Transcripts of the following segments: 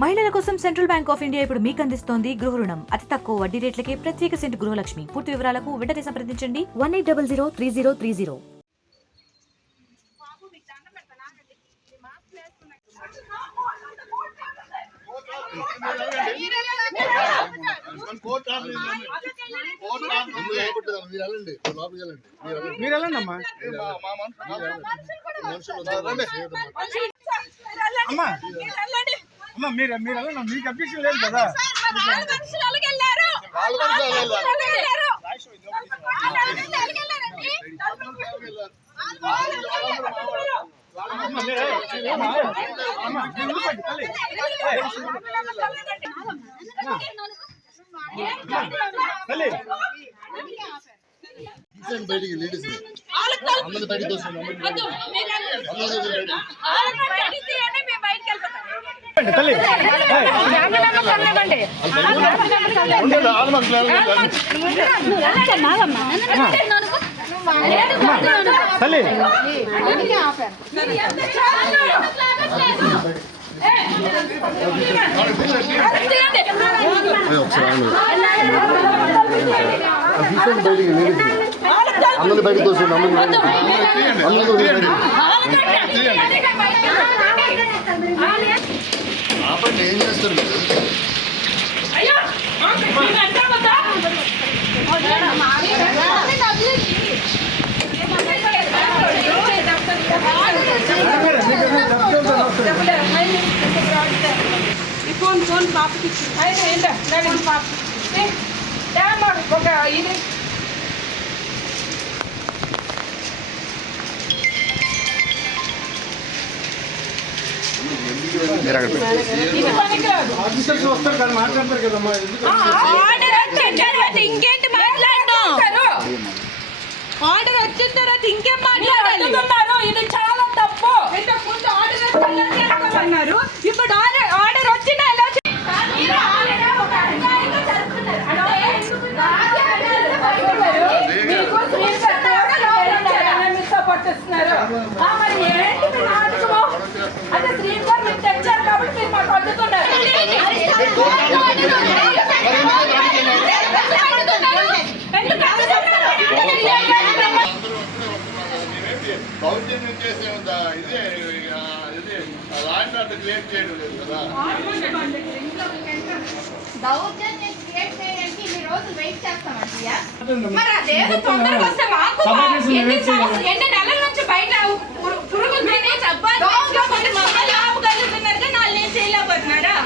మహిళల కోసం central bank of India ఇప్పుడు మీకు అందిస్తోంది గృహ రుణం. అతి తక్కువ వడ్డీ రేట్లకే ప్రత్యేక సెంటు గృహలక్ష్మి. పూర్తి వివరాలకు వెంటనే సంప్రదించండి 18003030. అమ్మా మీరు మీకు అభ్యక్షం లేదు కదా. బయటికి లేడీస్ అందరూ బయటికి తల్లి తల్లి అందరూ బయటకు వస్తుంది. ఆపండి, ఏం చేస్తారు? ఫోన్ పాపకి ఒక ఇది వస్తారు కానీ మాట్లాడతారు కదమ్మా. ఇంకేంటి మాట్లాడడం? ఆర్డర్ వచ్చిన తర్వాత ఇంకేం మాట్లాడుతున్నారు? ఇది చాలా తప్పు. ఇంతకుముందు ఆర్డర్ అన్నారు, ఇప్పుడు ఆర్డర్ వచ్చినా ఎలా పట్టిస్తున్నారు? మరి ఏంటి నాటకము? అంటే శ్రీమ్ గారు మీరు తెచ్చారు కాబట్టి మీరు మాకు అడ్డుతున్నారు. దౌర్జన్యం చేసే ఉందా? ఇదే లాంటి క్రియేట్ చేయడం లేదు కదా. దౌర్జన్యం క్రియేట్ చేయడానికి ఇన్ని రోజులు వెయిట్ చేస్తామండియా. మరి అదేదో తొందరగా వస్తే మాకు ఎన్ని నెలల నుంచి బయట పురుగులు తిని మమ్మల్ని ఆపగలుగుతున్నారు, నాలుగు నేను చేయలేకపోతున్నారా?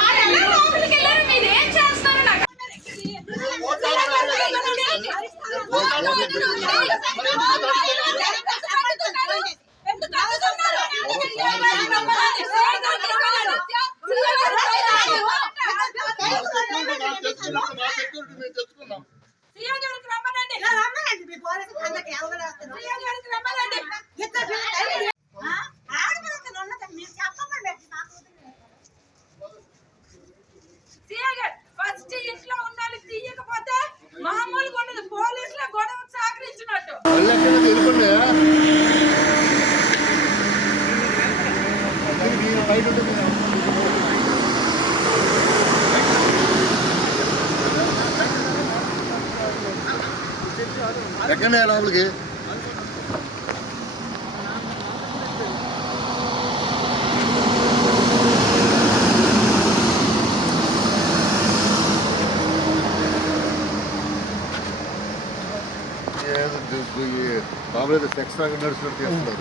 ఆ నెలల లోపలికి వెళ్ళారు, మీరు ఏం చేస్తారు? నాకు ఫస్ట్ ఇంట్లో ఉండాలి, తీయకపోతే మామూలుగా ఉండదు. పోలీసుల గొడవ సహకరించినట్టు ఎక్కడ లోపలికి బాబు సెక్స్ లాగా నడుచుకుంటూ చేస్తున్నారు.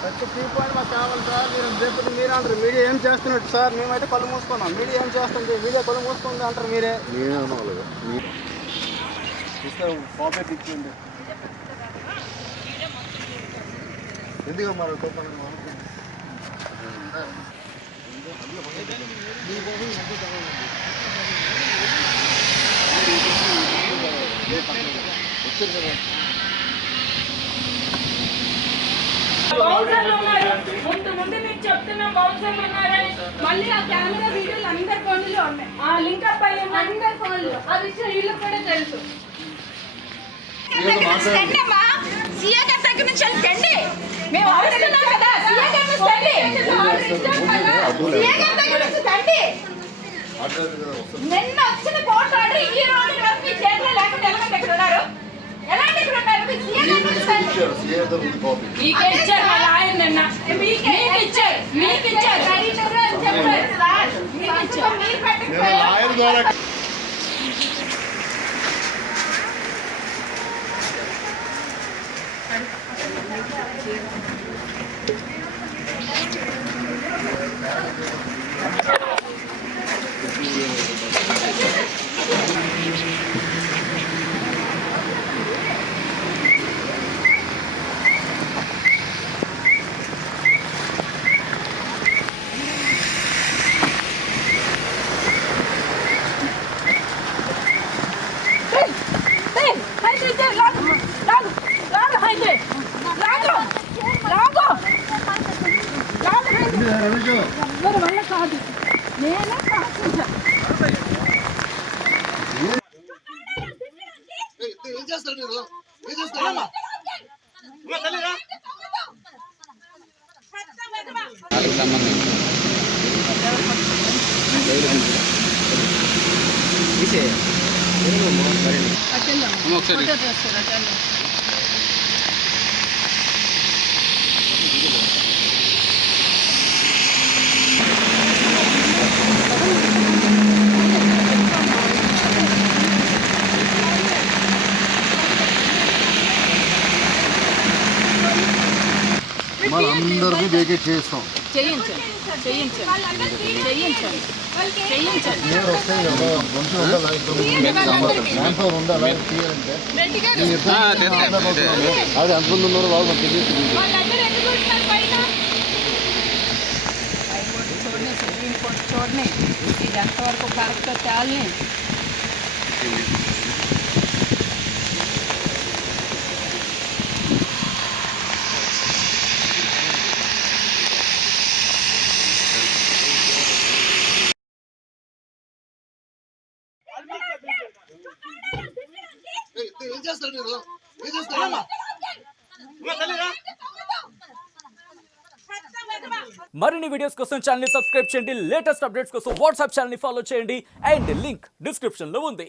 ప్రతి టీ పాయింట్ మాకు కావాలి సార్. మీరు లేకపోతే మీరు అంటారు మీడియా ఏం చేస్తున్నట్టు సార్. మేమైతే కళ్ళు మూసుకున్నాం, మీడియా ఏం చేస్తుంది, మీడియా కళ్ళు మూసుకుంది అంటారు మీరే. కాపీ ఇచ్చింది ఎందుకు మరి వచ్చారు కదా. ముందు మీకు చెప్తున్నాం బౌన్సర్లు ఉన్నారని. మళ్ళీ ఆ కెమెరా వీడియోలు అందరి ఫోన్లో ఉన్నాయి, ఆ లింక్ అప్ అయ్యి అందరి ఫోన్లు. ఆ విషయం వీళ్ళకి కూడా తెలుసు. సీఏ గారి దగ్గర నుంచి వెళ్ళండి. మేము అడుగుతున్నాం కదా సీఏ గారి నుంచి తండి. సీఏ గారి దగ్గర నుంచి తండి. నిన్న వచ్చిన కోర్టు ఆర్డర్ ఈ రోజు వరకు మీ చేతిలో లేకుండా ఎలాగంటే ఇక్కడ ఉన్నారు? ఎలాంటి ఇక్కడ ఉన్నారు? మీ సీఏ గారి నుంచి తండి. మీకే ఇచ్చారు వాళ్ళ ఆయన నిన్న. మీకు ఇచ్చారు. చెప్పారు సార్. మీకు ఇచ్చారు. మీరు పెట్టకపోయారు. ఏం చేస్తారు మీరు? ఏం చేస్తారు? మన అందరినీ వేకేట్ చేస్తాం. నేను వస్తాయి కదా, మంచి ఉండాలి, మ్యాన్పవర్ ఉండాలి. అది ఎంతమంది ఉన్నారో వాళ్ళు మనకు తెలియదు. చూడండి ఇది ఎంతవరకు కరెక్ట్ తేలని. ఏం చేస్తారు మీరు? ఏం చేస్తారు? మరిన్ని వీడియోస్ కోసం ఛానల్ ని సబ్స్క్రైబ్ చేయండి. లేటెస్ట్ అప్డేట్స్ కోసం వాట్సాప్ ఛానల్ ని ఫాలో చేయండి. అండ్ లింక్ డిస్క్రిప్షన్ లో ఉంది.